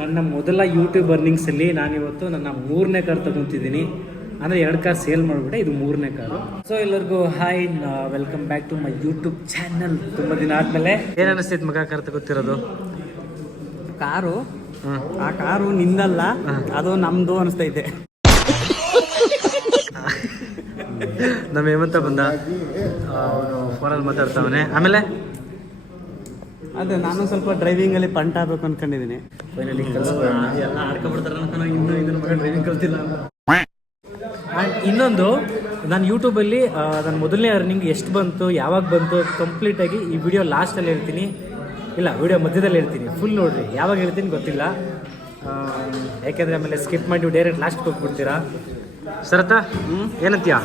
ನನ್ನ ಮೊದಲ ಯೂಟ್ಯೂಬ್ ಅರ್ನಿಂಗ್ಸಲ್ಲಿ ನಾನಿವತ್ತು ನನ್ನ 3ನೇ ಕಾರ್ ತಗೊತಿದ್ದೀನಿ. ಅಂದರೆ 2 ಕಾರ್ ಸೇಲ್ ಮಾಡಿಬಿಟ್ಟೆ, ಇದು 3ನೇ ಕಾರು. ಸೊ ಎಲ್ಲರಿಗೂ hi, welcome back to my YouTube channel. ತುಂಬ ದಿನ ಆದಮೇಲೆ ಏನು ಅನ್ನಿಸ್ತೈತೆ ಮಗ ಕಾರ್ ತಗೋತಿರೋದು? ಕಾರು ಆ ಕಾರು ನಿಂದಲ್ಲ, ಅದು ನಮ್ದು ಅನಿಸ್ತೈತೆ. ನಮ್ಮ ಹೇಮಂತ ಬಂದ, ಅವನು ಫೋನಲ್ಲಿ ಮಾತಾಡ್ತಾವನೆ. ಆಮೇಲೆ ಅದೇ ನಾನು ಸ್ವಲ್ಪ ಡ್ರೈವಿಂಗಲ್ಲಿ ಪಂಟ್ ಆಗಬೇಕು ಅನ್ಕೊಂಡಿದ್ದೀನಿ. ಫೈನಲಿ ಕಲಿಸ್ಕೊಳ್ಳೋಣ. ಎಲ್ಲ ಆಡ್ಕೊಬಿಡ್ತಾರೆ ಅನ್ಕೊಂಡು ಇನ್ನೂ ಇದನ್ನ ಮಗ ಡ್ರೈವಿಂಗ್ ಕಲ್ತಿಲ್ಲ. ಆ್ಯಂಡ್ ಇನ್ನೊಂದು, ನಾನು ಯೂಟ್ಯೂಬಲ್ಲಿ ನನ್ನ ಮೊದಲನೇ ಅರ್ನಿಂಗ್ ಎಷ್ಟು ಬಂತು, ಯಾವಾಗ ಬಂತು, ಕಂಪ್ಲೀಟಾಗಿ ಈ ವಿಡಿಯೋ ಲಾಸ್ಟಲ್ಲಿ ಹೇಳ್ತೀನಿ. ಇಲ್ಲ, ವಿಡಿಯೋ ಮಧ್ಯದಲ್ಲಿ ಹೇಳ್ತೀನಿ. ಫುಲ್ ನೋಡಿರಿ, ಯಾವಾಗ ಹೇಳ್ತೀನಿ ಗೊತ್ತಿಲ್ಲ. ಯಾಕೆಂದರೆ ಆಮೇಲೆ ಸ್ಕಿಪ್ ಮಾಡಿ ಡೈರೆಕ್ಟ್ ಲಾಸ್ಟ್ಗೆ ಹೋಗ್ಬಿಡ್ತೀರಾ. ಸರತಾ ಏನಂತೀಯ?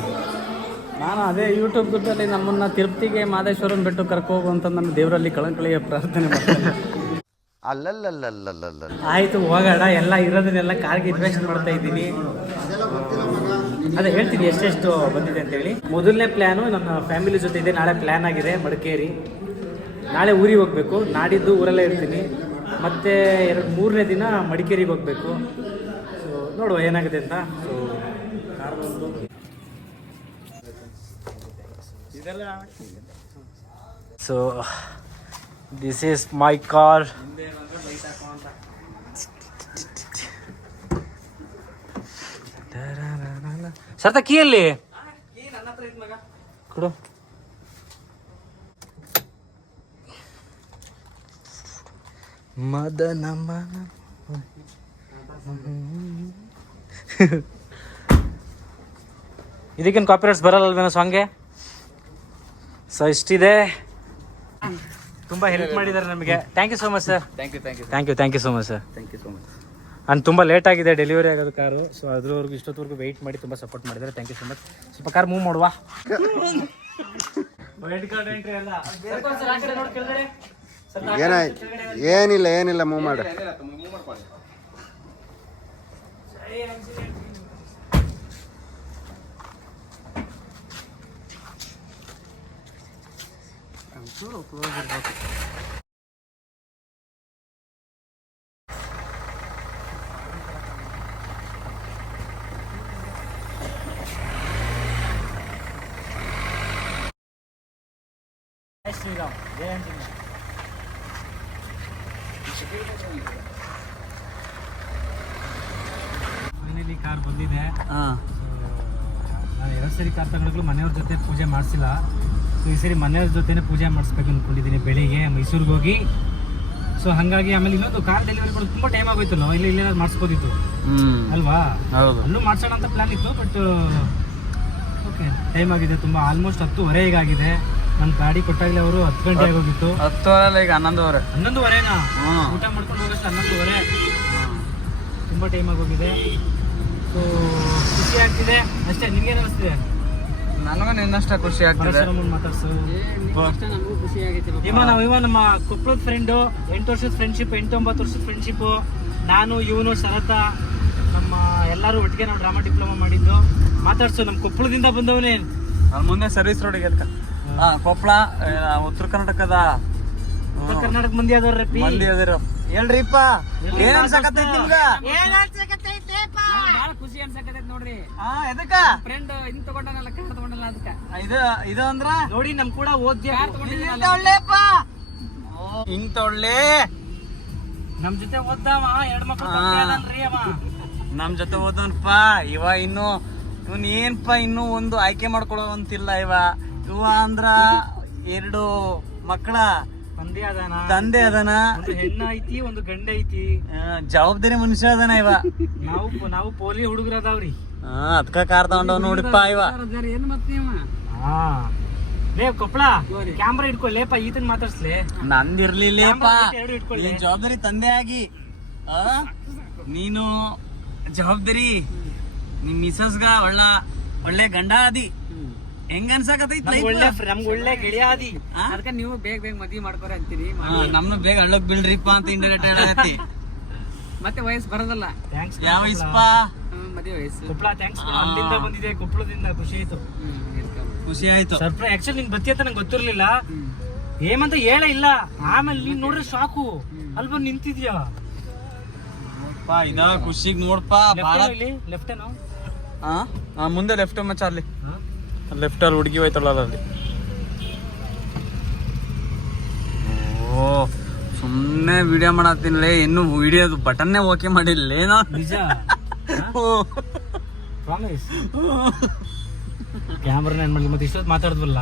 ನಾನು ಅದೇ ಯೂಟ್ಯೂಬ್ ದುಡ್ಡಲ್ಲಿ ನಮ್ಮನ್ನು ತಿರುಪತಿಗೆ ಮಾದೇಶ್ವರನ ಬೆಟ್ಟು ಕರ್ಕೋಗು ಅಂತ ನನ್ನ ದೇವರಲ್ಲಿ ಕಳಕಳಿಯ ಪ್ರಾರ್ಥನೆ ಮಾಡ್ತೇನೆ. ಆಯಿತು, ಹೋಗೋಣ. ಎಲ್ಲ ಇರೋದನ್ನೆಲ್ಲ ಕಾರ್ಗೆ ಇನ್ವೆಸ್ಟ್ ಮಾಡ್ತಾ ಇದ್ದೀನಿ. ಅದೇ ಹೇಳ್ತೀನಿ ಎಷ್ಟೆಷ್ಟು ಬಂದಿದೆ ಅಂತೇಳಿ. ಮೊದಲನೇ ಪ್ಲ್ಯಾನು ನನ್ನ ಫ್ಯಾಮಿಲಿ ಜೊತೆ ಇದೆ. ನಾಳೆ ಪ್ಲ್ಯಾನ್ ಆಗಿದೆ ಮಡಿಕೇರಿ. ನಾಳೆ ಊರಿಗೆ ಹೋಗಬೇಕು, ನಾಡಿದ್ದು ಊರಲ್ಲೇ ಇರ್ತೀನಿ. ಮತ್ತು 3ನೇ ದಿನ ಮಡಿಕೇರಿಗೆ ಹೋಗಬೇಕು. ಸೊ ನೋಡುವ ಏನಾಗುತ್ತೆ ಅಂತ. So this is my car. ಸರ್ತ ಕೀಯಲ್ಲಿ ಕೊಡು. ಮದನ ಮನ ಇದಕ್ಕೇನು ಕಾಪಿರೈಟ್ಸ್ ಬರಲ್ಲವೇನೋ ಸಾಂಗ್ಗೆ? ಸೊ ಇಷ್ಟಿದೆ. ತುಂಬ ಹೆಲ್ಪ್ ಮಾಡಿದ್ದಾರೆ ನಮಗೆ. Thank you so much sir. Thank you so much sir. And ತುಂಬ ಲೇಟ್ ಆಗಿದೆ ಡೆಲಿವರಿ ಆಗೋದು ಕಾರು. ಸೊ ಅದ್ರವರೆಗೂ ಇಷ್ಟೊತ್ತವರೆಗೂ ವೆಯ್ಟ್ ಮಾಡಿ ತುಂಬ ಸಪೋರ್ಟ್ ಮಾಡಿದ್ದಾರೆ. Thank you so much. ಸ್ವಲ್ಪ ಕಾರ್ ಮೂವ್ ಮಾಡುವ. ಏನಿಲ್ಲ ಮೂವ್ ಮಾಡು. ಫೈನಲಿ ಕಾರ್ ಬಂದಿದೆ. ನಾನು 2 ಸರಿ ಕಾರ್ ತಗೊಂಡ್ರು ಮನೆಯವ್ರ ಜೊತೆ ಪೂಜೆ ಮಾಡಿಸಿಲ್ಲ. ಸೊ ಈ ಸರಿ ಮನೆಯವ್ರ ಜೊತೆನೇ ಪೂಜೆ ಮಾಡಿಸ್ಬೇಕು ಅಂದ್ಕೊಂಡಿದ್ದೀನಿ. ಬೆಳಿಗ್ಗೆ ಮೈಸೂರಿಗೆ ಹೋಗಿ. ಸೊ ಹಾಗಾಗಿ ಆಮೇಲೆ ಇನ್ನೊಂದು ಕಾರ್ ಡೆಲಿವರಿ ಕೊಡೋದು ತುಂಬ ಟೈಮ್ ಆಗೋಯ್ತಲ್ಲ. ಇಲ್ಲಿ ಮಾಡಿಸ್ಬೋದಿತ್ತು ಅಲ್ವಾ? ಅಲ್ಲೂ ಮಾಡ್ಸೋಣ ಅಂತ ಪ್ಲಾನ್ ಇತ್ತು. ಬಟ್ ಓಕೆ, ಟೈಮ್ ಆಗಿದೆ ತುಂಬ. ಆಲ್ಮೋಸ್ಟ್ 10:30 ಈಗಾಗಿದೆ. ನನ್ನ ಗಾಡಿ ಕೊಟ್ಟಾಗಲೇ ಅವರು 10 ಗಂಟೆ ಆಗೋಗಿತ್ತು. 10 ಈಗ 11:30. ಊಟ ಮಾಡ್ಕೊಂಡು ಹೋಗೋಷ್ಟು 11:30. ತುಂಬ ಟೈಮ್ ಆಗೋಗಿದೆ. ಸೊ ಖುಷಿ ಆಗ್ತಿದೆ ಅಷ್ಟೇ. ನಿಮ್ಗೇನು ಅನಿಸ್ತಿದೆ? ನನಗೂ ನಿನ್ನಷ್ಟ ಖುಷಿ ಆಗ್ತಿದೆ. ಮಾತಾಡ್ಸು. ನನಗೂ ಖುಷಿ ಆಗೈತಿ. ಇವ ನಮ್ಮ ಕೊಪ್ಪಳದ ಫ್ರೆಂಡು. 8 ವರ್ಷದ ಫ್ರೆಂಡ್ಶಿಪ್, 8-9 ವರ್ಷದ ಫ್ರೆಂಡ್ಶಿಪ್ಪು. ನಾನು, ಇವನು, ಶರತ, ನಮ್ಮ ಎಲ್ಲರೂ ಒಟ್ಟಿಗೆ ನಾವು ಡ್ರಾಮಾ ಡಿಪ್ಲೊಮಾ ಮಾಡಿದ್ದು. ಮಾತಾಡ್ಸು. ನಮ್ಮ ಕೊಪ್ಪಳದಿಂದ ಬಂದವನೇ. ನಾನು ಮುಂದೆ ಸರ್ವಿಸ್ ರೋಡಿಗೆ ಅದಕ್ಕೆ ಕೊಪ್ಪಳ, ಉತ್ತರ ಕರ್ನಾಟಕದ ಮಂದಿ ಆದವ್ರಿ. ಹೇಳ್ರಿಪ್ಪ, ಏನ್ ಅನ್ಸಕತ್ತೈತಿ ನಿಮ್ಗೆ? ಖುಷಿ ಅನ್ಸಕತೈತಿ ನೋಡ್ರಿ. ಎದಕ್ಕ ಫ್ರೆಂಡ್ ಹಿಂಗ್ ತಗೊಂಡನಲ್ಲ, ಕಾರ್ ತಗೊಂಡಲ್ಲ ಅದಕ್ಕ. ಇದು ಅಂದ್ರ ನೋಡಿ ನಮ್ ಕೂಡ ಓದ್ಯ ಹಿಂಗ್ ತೊಳ್ಳೆ. ನಮ್ ಜೊತೆ ಓದ್ದಾವ 2 ಮಕ್ಕಳು ಅವ. ನಮ್ ಜೊತೆ ಓದೋನ್ಪ ಇವ. ಇವನ್ ಏನ್ಪ ಇನ್ನೂ ಒಂದು ಆಯ್ಕೆ ಮಾಡ್ಕೊಳೋ ಅಂತಿಲ್ಲ ಇವ ಅಂದ್ರ 2 ಮಕ್ಕಳ ತಂದೆ ಅದಾನ. ಒಂದು ಹೆಣ್ಣ ಐತಿ, ಒಂದು ಗಂಡ ಐತಿ. ಜವಾಬ್ದಾರಿ ಮನುಷ್ಯ ಅದಾನ ಇವ. ನಾವು ಪೋಲಿ ಹುಡುಗರ ಅದಾವ್ರಿ. ಅದ್ಕ ಕಾರ್ ತಗೊಂಡವ್ ನೋಡಿಪ್ಪ ಇವ. ಏನ್ ಮತ್ ನೀವ ಲೇ ಕೊಪ್ಪಳ, ಕ್ಯಾಮ್ರಾ ಇಟ್ಕೊಳ್ಳೇಪ, ಈತನ್ ಮಾತಾಡ್ಸ್ಲೇ. ನಂದಿರ್ಲಿಲ್ಲಪ್ಪ. ಜವಾಬ್ದಾರಿ ತಂದೆ ಆಗಿ ನೀನು ಜವಾಬ್ದಾರಿ ನಿಮ್ ಮಿಸಸ್ಗ ಒಳ್ಳೆ ಗಂಡ ಆದಿ. ಹೆಂಗ ಅನ್ಸಕತೈತಿ? ನಮ್ಗೆ ಒಳ್ಳೆ ಗೆಳೆಯ ಆದಿ. ಅದಕ್ಕ ನೀವು ಬೇಗ ಮದ್ವಿ ಮಾಡ್ಕೊರ ಅಂತೀರಿ. ನಮ್ನ ಬೇಗ ಹಳ್ಳಕ್ ಬೀಳ್ರಿಪ್ಪ ಅಂತ ಇಂಡೈರೆಕ್ಟ್ ಹೇಳತಿ. ಮತ್ತೆ ವಯಸ್ಸು ಬರೋದಲ್ಲ. ಯಾವ ವಯಸ್ಸಪ್ಪ? ಮದುವೆ ವಯಸ್ಸು. ಕೊಪ್ಪಳ ಥ್ಯಾಂಕ್ಸ್. ಅಲ್ಲಿಂದ ಬಂದಿದೆ, ಕೊಪ್ಪಳದಿಂದ. ಖುಷಿ ಆಯ್ತು. ಸರ್ಪ್ರೈಸ್. ಆಕ್ಚುಲಿ ನಿನ್ ಬತ್ತಿ ಅಂತ ನಂಗೆ ಗೊತ್ತಿರ್ಲಿಲ್ಲ. ಏಮಂತ ಹೇಳ ಇಲ್ಲ. ಆಮೇಲೆ ನೀನ್ ನೋಡ್ರೆ ಸಾಕು ಅಲ್ಲಿ ಬಂದು ನಿಂತಿದ್ಯಾ. ಇದ ಖುಷಿಗ್ ನೋಡ್ಪ ಲೆಫ್ಟ್ ಏನೋ ಮುಂದೆ ಲೆಫ್ಟ್ ಮಚ್ಚ ಅಲ್ಲಿ ಲೆಫ್ಟ್ ಅಲ್ಲಿ ಹುಡುಗಿ ಹೋಯ್ತಲ್ಲ ಅಲ್ಲಿ. ಓ ಸುಮ್ಮನೆ ವಿಡಿಯೋ ಮಾಡತ್ತೀನಿಲೇ, ಇನ್ನು ವಿಡಿಯೋದು ಬಟನ್ನೇ ಓಕೆ ಮಾಡಿಲ್ಲ ಏನೋ. ನಿಜ ಪ್ರಾಮಿಸ್. ಕ್ಯಾಮ್ರಾನ ಏನ್ ಮಾಡ್ಲಿ ಮತ್ತೆ ಇಷ್ಟೊತ್ತು ಮಾತಾಡಿದ್ವಲ್ಲ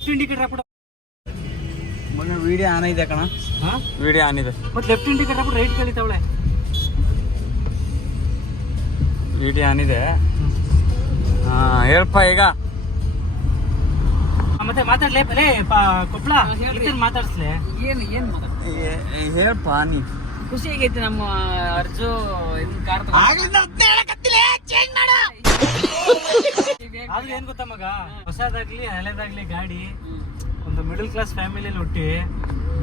ಇಂಡಿಕೇಟರ್ ಹಾಕ್ಬಿಡ. ಮೊನ್ನೆ ವಿಡಿಯೋ ಆನ್ ಇದೆ ಕಣ, ವಿಡಿಯೋ ಆನ್ ಇದೆ. ಮತ್ತೆ ಲೆಫ್ಟ್ ಇಂಡಿಕೇಟರ್ ಹಾಕ್ಬಿಟ್ಟು ರೈಟ್ ಕಲಿತಾವಳೆ. ವಿಡಿಯೋ ಆನ್ ಇದೆ. ಹೇಳ್ಪ ಈಗ ಮತ್ತೆ ಮಾತಾಡ್ಲೇ ಕೊಪ್ಪಳ ಮಾತಾಡ್ಸ್ಲೆ. ಹೇಳ್ಪ ನೀ. ಖುಷಿ ಆಗೈತಿ ನಮ್ಮ ಅರ್ಜು ಕಾರ್ ಆದ್ರೆ ಏನ್ ಗೊತ್ತಾ ಮಗ, ಹೊಸದಾಗ್ಲಿ ಹಳೆದಾಗ್ಲಿ ಗಾಡಿ ಒಂದು ಮಿಡಲ್ ಕ್ಲಾಸ್ ಫ್ಯಾಮಿಲಿಯಲ್ಲಿ ಹುಟ್ಟಿ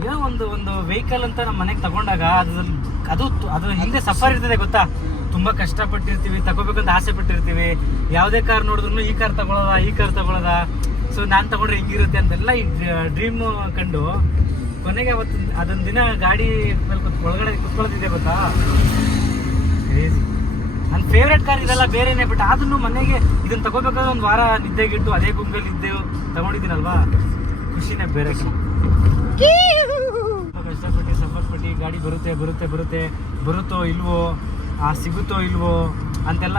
ಏನೋ ಒಂದು ವೆಹಿಕಲ್ ಅಂತ ನಮ್ಮ ಮನೆಗೆ ತಗೊಂಡಾಗ ಅದು ಹಿಂದೆ ಸಫರ್ ಇರ್ತದೆ ಗೊತ್ತಾ. ತುಂಬಾ ಕಷ್ಟಪಟ್ಟಿರ್ತೀವಿ, ತಗೋಬೇಕಂತ ಆಸೆ ಪಟ್ಟಿರ್ತೀವಿ. ಯಾವ್ದೇ ಕಾರ್ ನೋಡಿದ್ರು ಈ ಕಾರ್ ತಗೊಳ್ಳೋದ, ಸೊ ನಾನ್ ತಗೊಂಡ್ರೆ ಹಿಂಗಿರುತ್ತೆ ಅಂತೆಲ್ಲ ಈ ಡ್ರೀಮ್ ಕಂಡು ಕೊನೆಗೆ ಅವತ್ತು ಅದೊಂದು ದಿನ ಗಾಡಿ ಮೇಲೆ ಒಳಗಡೆ ಕುತ್ಕೊಳ್ಳೋದಿದೆ ಗೊತ್ತಾ. ನನ್ನ ಫೇವ್ರೇಟ್ ಕಾರ್ ಇದೆಲ್ಲ ಬೇರೆನೆ, ಬಟ್ ಅದನ್ನು ಮನೆಗೆ ಇದನ್ನ ತಗೋಬೇಕಾದ್ರೆ ಒಂದು ವಾರ ನಿದ್ದೆಗಿಟ್ಟು ಅದೇ ಗುಂಪಲ್ಲಿ ಇದ್ದೇವು ತಗೊಂಡಿದ್ದೀನಲ್ವಾ, ಖುಷಿನೇ ಬೇರೆ. ಕಷ್ಟಪಟ್ಟು ಸಫರ್ಪಟ್ಟು ಗಾಡಿ ಬರುತ್ತೋ ಇಲ್ವೋ, ಸಿಗುತ್ತೋ ಇಲ್ವೋ ಅಂತೆಲ್ಲ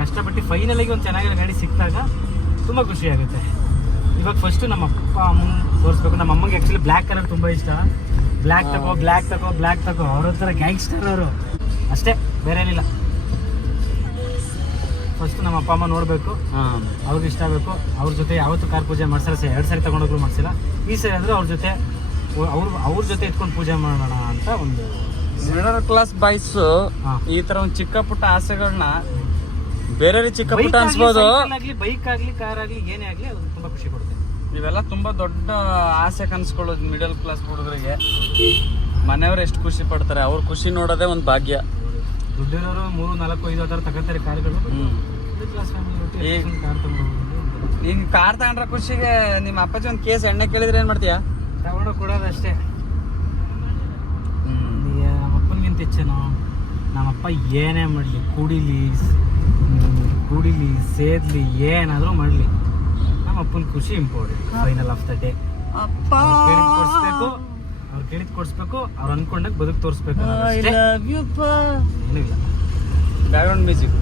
ಕಷ್ಟಪಟ್ಟು ಫೈನಲಿಗೆ ಒಂದು ಚೆನ್ನಾಗಿರೋ ಗಾಡಿ ಸಿಕ್ಕಿದಾಗ ತುಂಬ ಖುಷಿ ಆಗುತ್ತೆ. ಇವಾಗ ಫಸ್ಟ್ ನಮ್ಮ ಅಪ್ಪ ಅಮ್ಮನ ತೋರಿಸ್ಬೇಕು. ನಮ್ಮ ಅಮ್ಮಂಗೆ ಆ್ಯಕ್ಚುಲಿ ಬ್ಲ್ಯಾಕ್ ಕಲರ್ ತುಂಬ ಇಷ್ಟ. ಬ್ಲ್ಯಾಕ್ ತಗೋ ಅವ್ರ ಹತ್ರ ಗ್ಯಾಂಗ್ಸ್ಟರ್ ಅವರು ಅಷ್ಟೇ, ಬೇರೆ ಏನಿಲ್ಲ. ಫಸ್ಟ್ ನಮ್ಮ ಅಪ್ಪ ಅಮ್ಮ ನೋಡಬೇಕು, ಅವ್ರಿಗೆ ಇಷ್ಟ ಆಗಬೇಕು. ಅವ್ರ ಜೊತೆ ಯಾವತ್ತು ಕಾರ್ ಪೂಜೆ ಮಾಡ್ಸಲ್ಲ, 2 ಸಾರಿ ತಗೊಂಡೋಗ್ರು ಮಾಡಿಸಿಲ್ಲ. ಈ ಸರಿ ಅಂದರೆ ಅವ್ರ ಜೊತೆ ಇಟ್ಕೊಂಡು ಪೂಜೆ ಮಾಡೋಣ ಅಂತ ಒಂದು ಮಿಡಲ್ ಕ್ಲಾಸ್ ಬಾಯ್ಸ್ ಈ ತರ ಒಂದು ಚಿಕ್ಕ ಪುಟ್ಟ ಆಸೆಗಳನ್ನ ಬೇರೆ ಚಿಕ್ಕ ಪುಟ್ಟ ಅನ್ಸ್ಬೋದು. ಬೈಕ್ ಆಗ್ಲಿ ಕಾರ್ ಆಗ್ಲಿ ಏನೇ ಆಗ್ಲಿ ಅದು ತುಂಬಾ ಖುಷಿ ಕೊಡುತ್ತೆ. ಇವೆಲ್ಲ ತುಂಬಾ ದೊಡ್ಡ ಆಸೆ ಕನ್ಸ್ಕೊಳ್ಳೋದು ಮಿಡಲ್ ಕ್ಲಾಸ್ ಹುಡುಗರಿಗೆ. ಮನೆಯವ್ರು ಎಷ್ಟು ಖುಷಿ ಪಡ್ತಾರೆ, ಅವ್ರ ಖುಷಿ ನೋಡೋದೇ ಒಂದು ಭಾಗ್ಯ. ದುಡ್ಡಿರೋರು 3, 4, 5 ತರ ತಗೋತಾರೆ ಕಾರ್ಗಳು. ಮಿಡಲ್ ಕ್ಲಾಸ್ ಫ್ಯಾಮಿಲಿ ಕಾರ್ ತಗೊಂಡು ಈಗ ಕಾರ್ ತಗೊಂಡ್ರ ಖುಷಿಗೆ ನಿಮ್ಮ ಅಪ್ಪಾಜಿ ಒಂದು ಕೇಸ್ ಎಣ್ಣೆ ಕೇಳಿದ್ರೆ ಏನ್ ಮಾಡ್ತೀಯಾ? ತಗೊಂಡು ಕೊಡೋದಷ್ಟೇ. ನಮ್ಮ ಅಪ್ಪನಿಗಿಂತ ಹೆಚ್ಚೇನೋ. ನಮ್ಮಪ್ಪ ಏನೇ ಮಾಡಲಿ, ಕುಡಿಲಿ ಸೇದ್ಲಿ, ಏನಾದರೂ ಮಾಡಲಿ, ನಮ್ಮ ಅಪ್ಪನ ಖುಷಿ important. Final of the day ಅವ್ರು ಕೇಳಿದ್ ಕೊಡಿಸ್ಬೇಕು, ಅವ್ರು ಅನ್ಕೊಂಡಾಗ ಬದುಕು ತೋರಿಸ್ಬೇಕು. ಏನೂ ಇಲ್ಲ. Background music.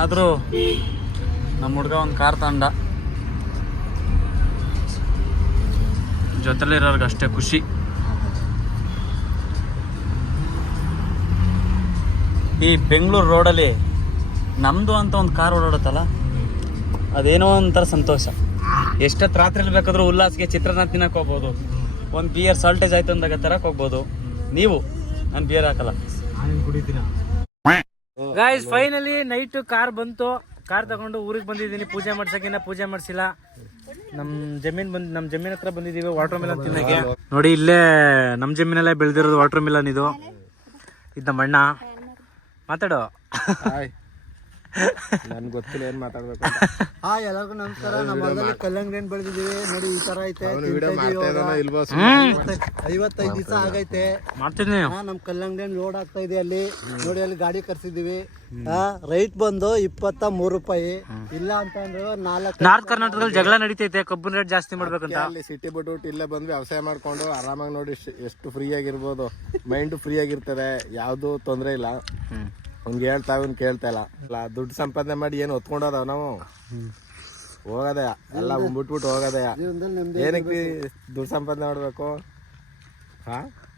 ಆದ್ರೂ ನಮ್ಮ ಹುಡುಗ ಒಂದು ಕಾರ್ ತಗೊಂಡ, ಜೊತೆಲಿರೋರ್ಗೆ ಅಷ್ಟೇ ಖುಷಿ. ಈ ಬೆಂಗಳೂರು ರೋಡಲ್ಲಿ ನಮ್ದು ಅಂತ ಒಂದು ಕಾರ್ ಓಡಾಡುತ್ತಲ್ಲ, ಅದೇನೋ ಒಂಥರ ಸಂತೋಷ. ಎಷ್ಟೊತ್ತು ರಾತ್ರಿಲಿ ಬೇಕಾದ್ರೂ ಉಲ್ಲಾಸ್ಗೆ ಚಿತ್ರಾನ್ನ ತಿನ್ನಕ್ಕೆ ಹೋಗ್ಬೋದು, ಒಂದು ಬಿಯರ್ ಸಾಲ್ಟೇಜ್ ಆಯ್ತು ಅಂದಾಗ ತರಕ್ಕೆ ಹೋಗ್ಬೋದು. ನಾನು ಬಿಯರ್ ಹಾಕಲ್ಲ, ನಾನು ಕುಡಿತೀನ. ಗೈಸ್ ಫೈನಲಿ ನೈಟ್ ಕಾರ್ ಬಂತು. ಕಾರ್ ತಗೊಂಡು ಊರಿಗೆ ಬಂದಿದ್ದೀನಿ ಪೂಜೆ ಮಾಡ್ಸಕ್ಕಿನ್ನ ಪೂಜೆ ಮಾಡಿಸಿಲ್ಲ. ನಮ್ಮ ಜಮೀನ್ ಹತ್ರ ಬಂದಿದ್ದೀವಿ ವಾಟರ್ ಮಿಲನ್ ತಿನ್ನಕ್ಕೆ. ನೋಡಿ ಇಲ್ಲೇ ನಮ್ಮ ಜಮೀನಲ್ಲೇ ಬೆಳೆದಿರೋದು ವಾಟರ್ ಮಿಲನ್. ಇದು ನಮ್ಮ ಅಣ್ಣ. ಮಾತಾಡೋ. ನನ್ಗೆ ಗೊತ್ತಿಲ್ಲ ಏನ್ ಮಾತಾಡ್ಬೇಕು. ಎಲ್ಲರಿಗೂ ನಮಸ್ಕಾರ. ನಮ್ಮ ಹೊಲದಲ್ಲಿ ಕಲ್ಲಂಗಡಿ ಹಣ್ಣು ಬೆಳೆದಿದ್ದೀವಿ. ನೋಡಿ ಈ ತರ ಐತೆ. 55 ದಿವಸ ಆಗೈತೆ. ಮಾಡ್ತೀನಿ. ನಮ್ ಕಲ್ಲಂಗಡಿ ಹಣ್ಣು ಲೋಡ್ ಆಗ್ತಾ ಇದೆ. ಅಲ್ಲಿ ನೋಡಿ, ಅಲ್ಲಿ ಗಾಡಿ ಕರ್ಸಿದೀವಿ. ರೈಟ್ ಬಂದು 23 ರೂಪಾಯಿ. ಇಲ್ಲ ಅಂತಂದ್ರೆ 4. ನಾರ್ತ್ ಕರ್ನಾಟಕದಲ್ಲಿ ಜಗಳ ನಡೀತೈತೆ, ಕಬ್ಬಿನ ರೇಟ್ ಜಾಸ್ತಿ ಮಾಡ್ಬೇಕಂತ. ಅಲ್ಲಿ ಸಿಟಿ ಬಿಟ್ಬಿಟ್ಟು ಇಲ್ಲೇ ಬಂದು ವ್ಯವಸಾಯ ಮಾಡ್ಕೊಂಡು ಆರಾಮಾಗಿ ನೋಡಿ ಎಷ್ಟು ಫ್ರೀ ಆಗಿರ್ಬೋದು. ಮೈಂಡ್ ಫ್ರೀ ಆಗಿರ್ತದೆ, ಯಾವ್ದು ತೊಂದ್ರೆ ಇಲ್ಲ. ಅವ್ನಿಗೆ ಹೇಳ್ತಾವ ಕೇಳ್ತಾ ಇಲ್ಲ. ದುಡ್ಡು ಸಂಪಾದನೆ ಮಾಡಿ ಏನು ಹೊತ್ಕೊಂಡೋದವ್ ನಾವು ಹೋಗದೆ ಎಲ್ಲ ಬಿಟ್ಬಿಟ್ಟು ಹೋಗದೆ. ಏನಕ್ಕೆ ದುಡ್ಡು ಸಂಪಾದನೆ ಮಾಡ್ಬೇಕು?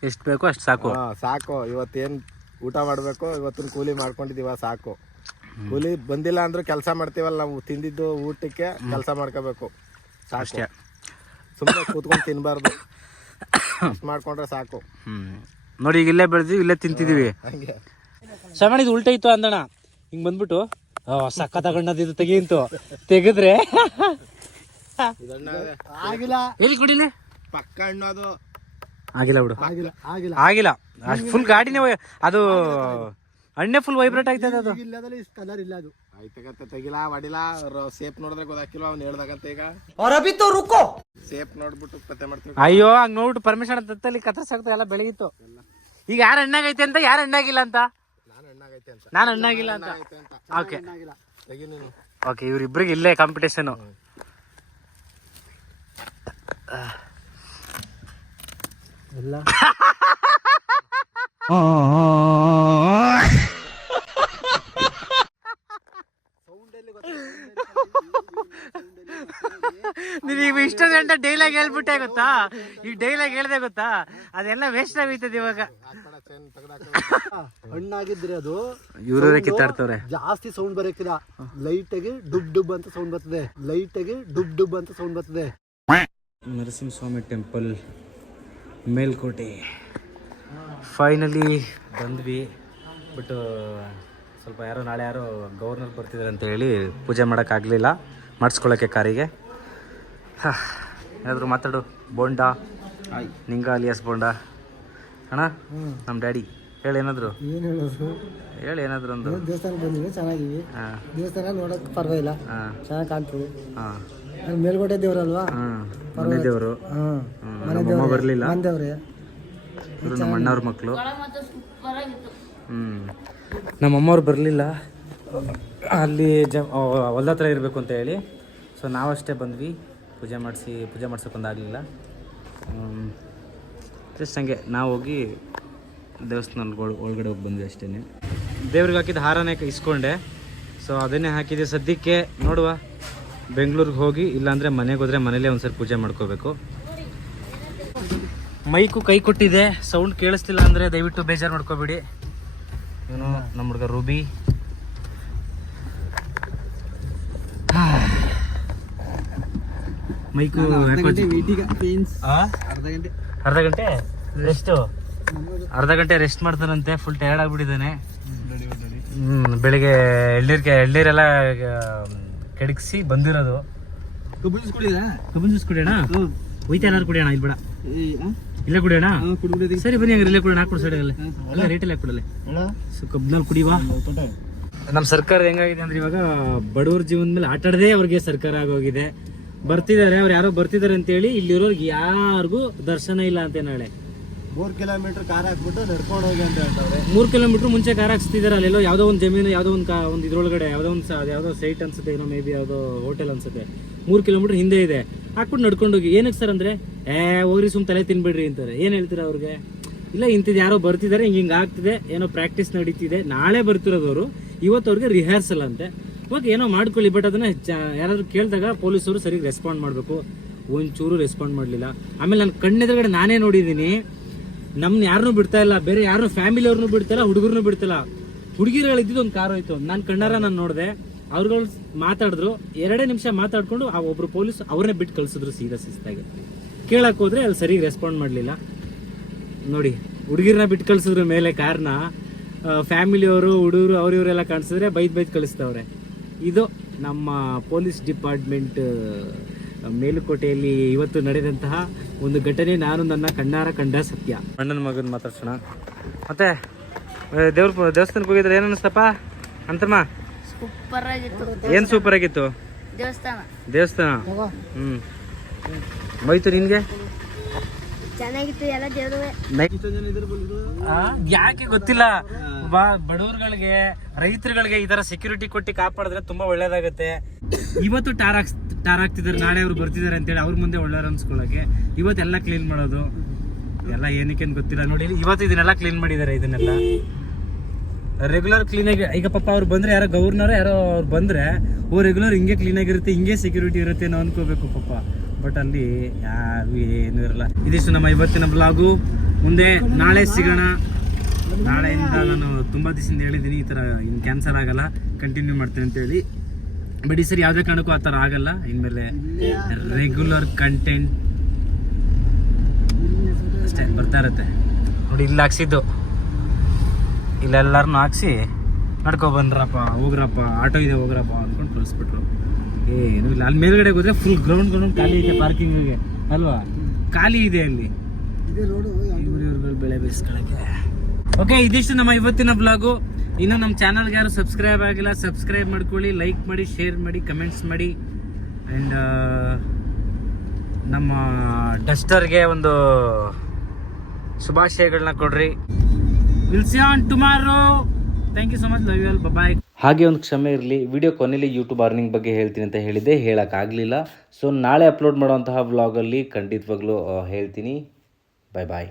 ಎಷ್ಟು ಬೇಕೋ ಅಷ್ಟು ಸಾಕು. ಸಾಕು. ಇವತ್ತೇನ್ ಊಟ ಮಾಡ್ಬೇಕು, ಇವತ್ತಿನ ಕೂಲಿ ಮಾಡ್ಕೊಂಡಿದೀವ ಸಾಕು. ಕೂಲಿ ಬಂದಿಲ್ಲ ಅಂದ್ರೂ ಕೆಲಸ ಮಾಡ್ತೀವಲ್ಲ ನಾವು. ತಿಂದಿದ್ದು ಊಟಕ್ಕೆ ಕೆಲಸ ಮಾಡ್ಕೋಬೇಕು ಸಾಕು. ಸುಮ್ಮನೆ ಕೂತ್ಕೊಂಡು ತಿನ್ಬಾರ್ದು, ಮಾಡ್ಕೊಂಡ್ರೆ ಸಾಕು. ನೋಡಿ ಈಗ ಇಲ್ಲೇ ಬೆಳೆದಿವಿ, ಇಲ್ಲೇ ತಿಂತಿದೀವಿ. ಹಂಗೆ ಶ್ರವಣ ಇದು ಉಲ್ಟಾ ಇತ್ತು ಅಂದಣ. ಹಿಂಗ್ ಬಂದ್ಬಿಟ್ಟು ಸಕ್ಕ ತಗೊಂಡದ್ದು ತೆಗಿಂತು ತೆಗೆದ್ರೆ ಆಗಿಲ್ಲ. ಎಲ್ಲಿ ಕುಡಿಲಿ ಪಕ್ಕ ಹಣ್ಣು ಆಗಿಲ್ಲ ಬಿಡು. ಆಗಿಲ್ಲ ಆಗಿಲ್ಲ ಫುಲ್ ಗಾಡಿನೇ ಅದು ಅಣ್ಣೆ ಫುಲ್ ವೈಬ್ರೇಟ್ ಆಯ್ತದೆ ಅದು. ಇಲ್ಲದಲ್ಲಿ ಇಷ್ಟು ಕಲರ್ ಇಲ್ಲ ಅದು. ಆಯ್ತಗತ್ತೆ ತೆಗಿಲಾ ಹೊಡಿಲಾ ಸೇಪ್ ನೋಡಿದ್ರೆ ಗೊತ್ತಾಕಿಲ್ವ ಅವ್ನು ಹೇಳ್ದಾಗತ್ತೆ ಈಗ ಸೇಪ್ ನೋಡ್ಬಿಟ್ಟು ಪತ್ತೆ ಮಾಡ್ತೀವಿ. ಅಯ್ಯೋ ಹಂಗ್ ನೋಡ್ಬಿಟ್ಟು ಪರ್ಮಿಷನ್ ತತ್ತಲ್ಲಿ ಕತ್ತರ್ಸಾಗ್ತಾ ಎಲ್ಲ ಬೆಳಗಿತ್ತು. ಈಗ ಯಾರು ಹಣ್ಣಾಗೈತೆ ಅಂತ, ಯಾರು ಹಣ್ಣಾಗಿಲ್ಲ ಅಂತ. ನಾನು ಹಣ್ಣಾಗಿಲ್ಲ ಅಂತ. ಓಕೆ ತೆಗಿ ನೀನು. ಓಕೆ, ಇವ್ರಿಬ್ರಿಗೆ ಇಲ್ಲೇ ಕಾಂಪಿಟೇಷನ್. ಎಲ್ಲ ನೀವೀಗ ಇಷ್ಟು ಗಂಟೆ ಡೈಲಾಗ್ ಹೇಳ್ಬಿಟ್ಟೆ ಗೊತ್ತಾ, ಈಗ ಡೈಲಾಗ್ ಹೇಳ್ದೆ ಗೊತ್ತಾ, ಅದೆಲ್ಲ ವೇಸ್ಟ್ ಆಗೈತದ ಇವಾಗ. ಹಣ್ಣಾಗಿದ್ರೆ ಅದು ಇವ್ರೇ ಕಿತ್ತಾಡ್ತವ್ರೆ. ಜಾಸ್ತಿ ಸೌಂಡ್ ಬರೋಕಿಲ್ಲ, ಲೈಟ್ ಆಗಿ ಡುಬ್ ಡುಬ್ ಅಂತ ಸೌಂಡ್ ಬರ್ತದೆ, ಲೈಟ್ ಆಗಿ ಡುಬ್ ಡುಬ್ ಅಂತ ಸೌಂಡ್ ಬರ್ತದೆ. ನರಸಿಂಹಸ್ವಾಮಿ ಟೆಂಪಲ್ ಮೇಲ್ಕೋಟೆ ಫೈನಲಿ ಬಂದ್ವಿ. ಬಟ್ ಸ್ವಲ್ಪ ನಾಳೆ ಯಾರೋ ಗವರ್ನರ್ ಬರ್ತಿದ್ದಾರೆ ಅಂತ ಹೇಳಿ ಪೂಜೆ ಮಾಡೋಕ್ಕಾಗಲಿಲ್ಲ, ಮಾಡಿಸ್ಕೊಳ್ಳೋಕ್ಕೆ ಕಾರಿಗೆ. ಏನಾದರೂ ಮಾತಾಡು. ಬೋಂಡಾ ನಿಂಗ ಅಲಿಯಾಸ್ ಬೋಂಡಾ ಅಣ್ಣ, ನಮ್ಮ ಡ್ಯಾಡಿ ಹೇಳಿ ಏನಾದ್ರು. ಏನು ಹೇಳೋದು, ಹೇಳಿ ಏನಾದ್ರು ಒಂದು. ದೇವಸ್ಥಾನ ಬಂದಿವಿ, ಚೆನ್ನಾಗಿವಿ. ಹಾಂ ದೇವಸ್ಥಾನ ನೋಡಕ್ ಪರವಾಗಿಲ್ಲ, ಹಾಂ ಚೆನ್ನಾಗಿ ಕಾಣ್ತದೆ. ಹಾಂ ಮೇಲ್ಕೋಟೆ ದೇವ್ರಲ್ವಾ. ಮನೆ ದೇವರು. ನಮ್ಮಮ್ಮ ಬರಲಿಲ್ಲ, ಬಂದೇವ್ರೆ. ಇವರು ನಮ್ಮ ಅಣ್ಣವ್ರ ಮಕ್ಕಳು. ನಮ್ಮಮ್ಮವ್ರು ಬರಲಿಲ್ಲ, ಅಲ್ಲಿ ಹೊಲ್ದ ಹತ್ರ ಇರಬೇಕು ಅಂತ ಹೇಳಿ. ಸೊ ನಾವಷ್ಟೇ ಬಂದ್ವಿ, ಪೂಜೆ ಮಾಡ್ಸೋಕ್ಕೊಂದಾಗಲಿಲ್ಲ. ಜಸ್ಟ್ ಹಂಗೆ ನಾವು ಹೋಗಿ ದೇವಸ್ಥಾನ ಒಳಗಡೆ ಹೋಗಿ ಬಂದ್ವಿ ಅಷ್ಟೇ. ದೇವ್ರಿಗೆ ಹಾಕಿದ ಹಾರನೇ ಇಸ್ಕೊಂಡೆ, ಸೊ ಅದನ್ನೇ ಹಾಕಿದ್ದೆ ಸದ್ಯಕ್ಕೆ. ನೋಡುವ, ಬೆಂಗಳೂರಿಗೆ ಹೋಗಿ ಇಲ್ಲಾಂದರೆ ಮನೆಗೆ ಹೋದರೆ ಮನೇಲೇ ಒಂದ್ಸರಿ ಪೂಜೆ ಮಾಡ್ಕೋಬೇಕು. ಮೈಕು ಕೈ ಕೊಟ್ಟಿದೆ, ಸೌಂಡ್ ಕೇಳಿಸ್ತಿಲ್ಲ ಅಂದರೆ ದಯವಿಟ್ಟು ಬೇಜಾರು ಮಾಡ್ಕೋಬೇಡಿ. ಇವನು ನಮ್ಮ ಹುಡುಗ ರೂಬಿ. ಮೈಕು ಅರ್ಧ ಗಂಟೆ ರೆಸ್ಟು, ಅರ್ಧ ಗಂಟೆ ರೆಸ್ಟ್ ಮಾಡ್ತಾನಂತೆ. ಫುಲ್ ಟಯರ್ಡ್ ಆಗ್ಬಿಟ್ಟಿದ್ದಾನೆ. ಬೆಳಿಗ್ಗೆ ಎಳ್ನೀರೆಲ್ಲ ಕೆಡಗಿಸಿ ಬಂದಿರೋದು. ಕಬ್ಬು ಜ್ಯೂಸ್ ಕುಡಿಯೋಣ, ಒಯ್ತಾ ಎಲ್ಲಾರು ಕುಡಿಯೋಣ. ಇಲ್ಲಿ ಬೇಡ, ಇಲ್ಲ ಕುಡಿಯೋಣ. ಸರಿ ಬನ್ನಿ, ಹಂಗಾರೆ ಇಲ್ಲೇ ಕುಡಿಯೋಣ. ಹಾಕೊಡು ಸೈಡಲ್ಲಿ, ಅಲ್ಲ ರೇಟಲ್ಲಿ ಹಾಕೊಡಲ್ಲ. ಸೊ ಕಬ್ನಲ್ಲಿ ಕುಡಿವಾ. ನಮ್ಮ ಸರ್ಕಾರ ಹೆಂಗಾಗಿದೆ ಅಂದ್ರೆ ಇವಾಗ ಬಡವ್ರ ಜೀವನದ ಮೇಲೆ ಆಟಾಡದೆ ಅವ್ರಿಗೆ ಸರ್ಕಾರ ಆಗೋಗಿದೆ. ಬರ್ತಿದ್ದಾರೆ, ಅವ್ರು ಯಾರೋ ಬರ್ತಿದ್ದಾರೆ ಅಂತೇಳಿ ಇಲ್ಲಿರೋರ್ಗೆ ಯಾರಿಗೂ ದರ್ಶನ ಇಲ್ಲ ಅಂತೆ. ನಾಳೆ 3 ಕಿಲೋಮೀಟರ್ ಕಾರ್ ಹಾಕ್ಬಿಟ್ಟು ನಡ್ಕೊಂಡು ಹೋಗಿ ಅಂತ ಹೇಳ್ತವ್ರೆ. 3 ಕಿಲೋಮೀಟರ್ ಮುಂಚೆ ಕಾರ್ ಹಾಕ್ಸ್ತಿದ್ದಾರೆ. ಅಲ್ಲೆಲ್ಲೋ ಯಾವುದೋ ಒಂದು ಜಮೀನು, ಯಾವುದೋ ಒಂದು ಇದ್ರೊಳಗಡೆ ಯಾವುದೋ ಸೈಟ್ ಅನ್ಸುತ್ತೆ, ಏನೋ ಮೇ ಬಿ ಯಾವುದೋ ಹೋಟೆಲ್ ಅನ್ಸುತ್ತೆ. 3 ಕಿಲೋಮೀಟರ್ ಹಿಂದೆ ಇದೆ. ಹಾಕ್ಬಿಟ್ಟು ನಡ್ಕೊಂಡು ಹೋಗಿ. ಏನಕ್ಕೆ ಸರ್ ಅಂದರೆ, ಹೋಗ್ರಿ ಸುಮ್ ತಲೆ ತಿನ್ಬಿಡ್ರಿ ಅಂತಾರೆ. ಏನು ಹೇಳ್ತೀರಾ ಅವ್ರಿಗೆ? ಇಲ್ಲ, ಇಂಥದ್ದು ಯಾರೋ ಬರ್ತಿದ್ದಾರೆ, ಹಿಂಗೆ ಆಗ್ತಿದೆ, ಏನೋ ಪ್ರಾಕ್ಟೀಸ್ ನಡೀತಿದೆ, ನಾಳೆ ಬರ್ತಿರೋದವರು, ಇವತ್ತು ಅವ್ರಿಗೆ ರಿಹರ್ಸಲ್ ಅಂತೆ. ಓಕೆ, ಏನೋ ಮಾಡ್ಕೊಳ್ಳಿ. ಬಟ್ ಅದನ್ನ ಯಾರಾದ್ರೂ ಕೇಳಿದಾಗ ಪೊಲೀಸರು ಸರಿಗೆ ರೆಸ್ಪಾಂಡ್ ಮಾಡಬೇಕು. ಒಂಚೂರು ರೆಸ್ಪಾಂಡ್ ಮಾಡಲಿಲ್ಲ. ಆಮೇಲೆ ನನ್ನ ಕಣ್ಣೆದುರುಗಡೆ ನಾನೇ ನೋಡಿದ್ದೀನಿ, ನಮ್ಮನ್ನ ಯಾರನ್ನೂ ಬಿಡ್ತಾ ಇಲ್ಲ, ಬೇರೆ ಯಾರನ್ನೂ ಫ್ಯಾಮಿಲಿ ಅವ್ರನ್ನೂ ಬಿಡ್ತಾ ಇಲ್ಲ, ಹುಡುಗರನ್ನೂ ಬಿಡ್ತಿಲ್ಲ. ಹುಡುಗಿರುಗಳಿದ್ದು ಒಂದು ಕಾರು ಹೋಯ್ತು, ನಾನು ಕಣ್ಣಾರ ನಾನು ನೋಡಿದೆ. ಅವ್ರುಗಳು ಮಾತಾಡಿದ್ರು, 2 ನಿಮಿಷ ಮಾತಾಡ್ಕೊಂಡು ಆ ಒಬ್ರು ಪೊಲೀಸ್ ಅವ್ರನ್ನೇ ಬಿಟ್ಟು ಕಳ್ಸಿದ್ರು ಸೀದಾ ಶಿಸ್ತಾಗಿ. ಕೇಳಕ್ಕೆ ಹೋದ್ರೆ ಅಲ್ಲಿ ಸರಿಗೆ ರೆಸ್ಪಾಂಡ್ ಮಾಡಲಿಲ್ಲ. ನೋಡಿ, ಹುಡುಗಿರನ್ನ ಬಿಟ್ಟು ಕಳ್ಸಿದ್ರು ಮೇಲೆ ಕಾರ್ನ. ಫ್ಯಾಮಿಲಿಯವರು, ಹುಡುಗರು, ಇವರೆಲ್ಲ ಕಾಣಿಸಿದ್ರೆ ಬೈದ್ ಕಳಿಸ್ತವ್ರೆ. ಇದು ನಮ್ಮ ಪೊಲೀಸ್ ಡಿಪಾರ್ಟ್ಮೆಂಟ್ ಮೇಲುಕೋಟೆಯಲ್ಲಿ ಇವತ್ತು ನಡೆದಂತಹ ಒಂದು ಘಟನೆ. ನಾನು ನನ್ನ ಕಣ್ಣಾರ ಕಂಡ ಸತ್ಯ. ಅಣ್ಣನ ಮಗನ ಮಾತಾಡ್ಸೋಣ. ಮತ್ತೆ ದೇವಸ್ಥಾನಕ್ಕೆ ಹೋಗಿದ್ರೆ ಏನು ಅನಿಸ್ತಪ್ಪ ಅಂತಮ್ಮ? ಸೂಪರ್ ಆಗಿತ್ತು. ಏನು ಸೂಪರ್ ಆಗಿತ್ತು? ದೇವಸ್ಥಾನ. ಹೋಯ್ತು ನಿನ್ಗೆ? ಚೆನ್ನಾಗಿತ್ತು ಎಲ್ಲ ದೇವರು. ಯಾಕೆ ಗೊತ್ತಿಲ್ಲ, ಬಡವರುಗಳಿಗೆ, ರೈತರುಗಳಿಗೆ ಈ ತರ ಸೆಕ್ಯೂರಿಟಿ ಕೊಟ್ಟು ಕಾಪಾಡಿದ್ರೆ ತುಂಬಾ ಒಳ್ಳೇದಾಗತ್ತೆ. ಇವತ್ತು ಟಾರ್ ಹಾಕ್ತಿದ್ದಾರೆ, ನಾಳೆ ಅವ್ರು ಬರ್ತಿದ್ದಾರೆ ಅಂತೇಳಿ ಅವ್ರ ಮುಂದೆ ಒಳ್ಳೆಯವ್ರು ಅನ್ಸ್ಕೊಳ್ಳೋಕೆ ಇವತ್ತೆಲ್ಲ ಕ್ಲೀನ್ ಮಾಡೋದು ಎಲ್ಲ ಏನಕ್ಕೆ ಅಂತ ಗೊತ್ತಿಲ್ಲ. ನೋಡಿ, ಇವತ್ತು ಇದನ್ನೆಲ್ಲ ಕ್ಲೀನ್ ಮಾಡಿದ್ದಾರೆ. ಇದನ್ನೆಲ್ಲ ರೆಗ್ಯುಲರ್ ಕ್ಲೀನಾಗಿ. ಈಗ ಪಾಪ ಅವ್ರು ಬಂದ್ರೆ, ಯಾರೋ ಗವರ್ನರ್ ಯಾರೋ ಅವ್ರು ಬಂದ್ರೆ, ರೆಗ್ಯುಲರ್ ಹಿಂಗೆ ಕ್ಲೀನಾಗಿರುತ್ತೆ, ಹಿಂಗೆ ಸೆಕ್ಯೂರಿಟಿ ಇರುತ್ತೆ ನಾವು ಅನ್ಕೋಬೇಕು ಪಾಪ. ಬಟ್ ಅಲ್ಲಿ ಯಾರು ಏನು ಇರಲ್ಲ. ಇದಿಷ್ಟು ನಮ್ಮ ಇವತ್ತಿನ ಬ್ಲಾಗು. ಮುಂದೆ ನಾಳೆ ಸಿಗೋಣ. ನಾಳೆಯಿಂದ ನಾನು ತುಂಬ ದಿವಸದಿಂದ ಹೇಳಿದ್ದೀನಿ, ಈ ಥರ ಇನ್ನು ಕ್ಯಾನ್ಸಲ್ ಆಗಲ್ಲ, ಕಂಟಿನ್ಯೂ ಮಾಡ್ತೇನೆ ಅಂತೇಳಿ. ಬಟ್ ಈ ಸರಿ ಯಾವುದೇ ಕಾರಣಕ್ಕೂ ಆ ಥರ ಆಗಲ್ಲ. ಇನ್ಮೇಲೆ ರೆಗ್ಯುಲರ್ ಕಂಟೆಂಟ್ ಅಷ್ಟೇ ಬರ್ತಾ ಇರುತ್ತೆ. ನೋಡಿ, ಇಲ್ಲಿ ಹಾಕ್ಸಿದ್ದು, ಇಲ್ಲೆಲ್ಲರನ್ನೂ ಹಾಕ್ಸಿ ನಡ್ಕೊಬಂದ್ರಪ್ಪ, ಹೋಗ್ರಪ್ಪ, ಆಟೋ ಇದೆ ಹೋಗ್ರಪ್ಪ ಅಂದ್ಕೊಂಡು ಕಳಿಸ್ಬಿಟ್ರು. ಏನು ಇಲ್ಲ. ಅಲ್ಲಿ ಮೇಲ್ಗಡೆ ಹೋದ್ರೆ ಫುಲ್ ಗ್ರೌಂಡ್ ಖಾಲಿ ಇದೆ, ಪಾರ್ಕಿಂಗ್ಗೆ ಅಲ್ವಾ, ಖಾಲಿ ಇದೆ ಅಲ್ಲಿ ಇವ್ರುಗಳು ಬೆಳೆ ಬೇಯಿಸ್ಕೊಳಕ್ಕೆ. ಓಕೆ, ಇದಿಷ್ಟು ನಮ್ಮ ಇವತ್ತಿನ ಬ್ಲಾಗು. ಇನ್ನು ನಮ್ಮ ಚಾನಲ್ಗೆ ಯಾರು ಸಬ್ಸ್ಕ್ರೈಬ್ ಆಗಿಲ್ಲ ಸಬ್ಸ್ಕ್ರೈಬ್ ಮಾಡ್ಕೊಳ್ಳಿ, ಲೈಕ್ ಮಾಡಿ, ಶೇರ್ ಮಾಡಿ, ಕಮೆಂಟ್ಸ್ ಮಾಡಿ. ಆ್ಯಂಡ್ ನಮ್ಮ ಡಸ್ಟರ್ಗೆ ಒಂದು ಶುಭಾಶಯಗಳನ್ನ ಕೊಡ್ರಿ. Will see on tomorrow. Thank you so much. Love you all. Bye. ಹಾಗೆ ಒಂದು ಕ್ಷಮೆ ಇರಲಿ, ವಿಡಿಯೋ ಕೊನೆಯಲ್ಲಿ ಯೂಟ್ಯೂಬ್ ಅರ್ನಿಂಗ್ ಬಗ್ಗೆ ಹೇಳ್ತೀನಿ ಅಂತ ಹೇಳಿದ್ದೆ, ಹೇಳೋಕ್ಕಾಗಲಿಲ್ಲ. ಸೊ ನಾಳೆ ಅಪ್ಲೋಡ್ ಮಾಡುವಂತಹ ವ್ಲಾಗಲ್ಲಿ ಖಂಡಿತವಾಗ್ಲೂ ಹೇಳ್ತೀನಿ. ಬಾಯ್ ಬಾಯ್.